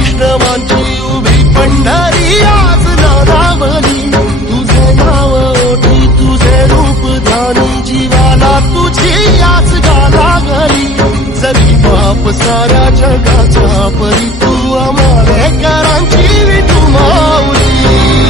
वैष्णवांची उभी पंढरी आज नादावली तुझे नाव ओठी तुझे रूप ध्यानी जीवाला तुझी आज गाला गली जरी बाप साऱ्या जगाचा परी तू आम्हालेकरांची विठू माऊली